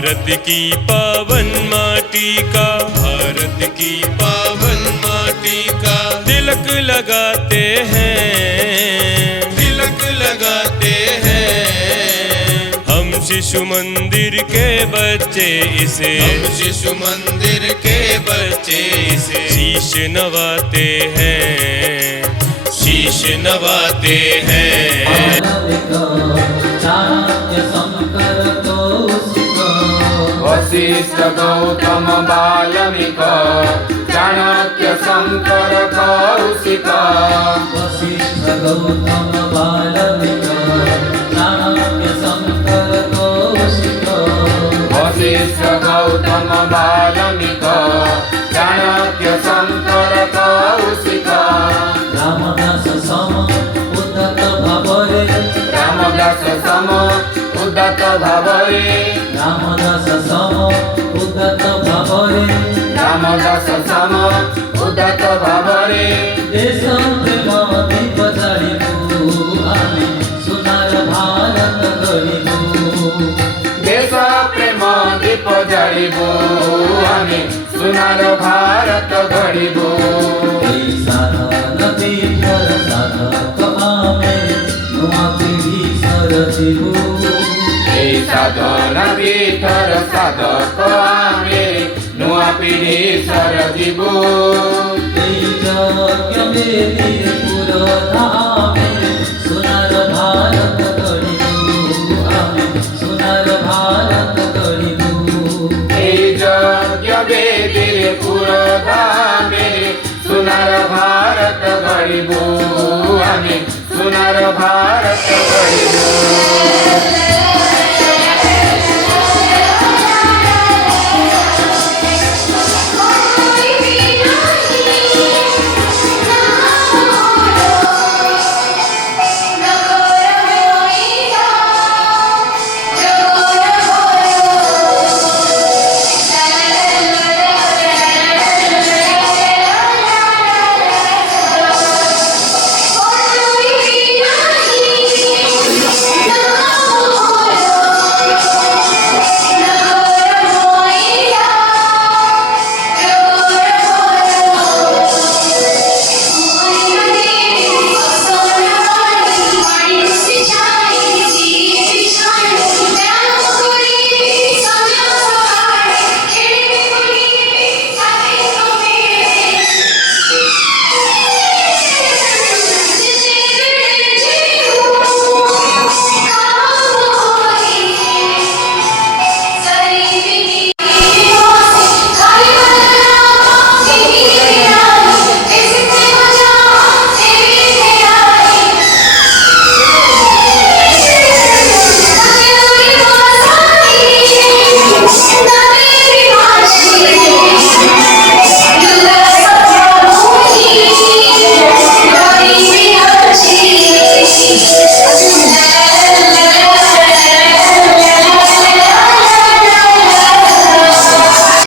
भारत की पावन माटी का, भारत की पावन माटी का तिलक लगाते हैं, तिलक लगाते हैं। हम शिशु मंदिर के बच्चे इसे, हम शिशु मंदिर के बच्चे इसे शीश नवाते हैं, शीश नवाते हैं। वशिष्ठ गौतम बाल्मीक चाणक्य शंकर कौशिक, वशिष्ठ गौतम बाल्मीक चाणक्य शंकर कौशिक, वशिष्ठ गौतम बाल्मीक चाणक्य शंकर कौशिक। रामदास सम उद्धत भावरे, रामदास सम उद्धत भावरे, रामदास सम उद्धत भावरे, रामदास सम उद्धत भावरे। देश प्रेम दीप जालिबु आमे सोनार भारत गढ़िबु, देश प्रेम दीप जालिबु आमे सोनार भारत गढ़िबु। साधन पीठर साधक आमे नुआ पीढ़ी सरजिबु, साधन पीठर साधक आमे नुआ पीढ़ी सरजिबु। यज्ञ वेदी पुरोधामे सोनार भारत गढ़िबु आमे सोनार भारत गढ़िबु, यज्ञ वेदी पुरोधामे सोनार भारत गढ़िबु आमे सोनार भारत गढ़िबु।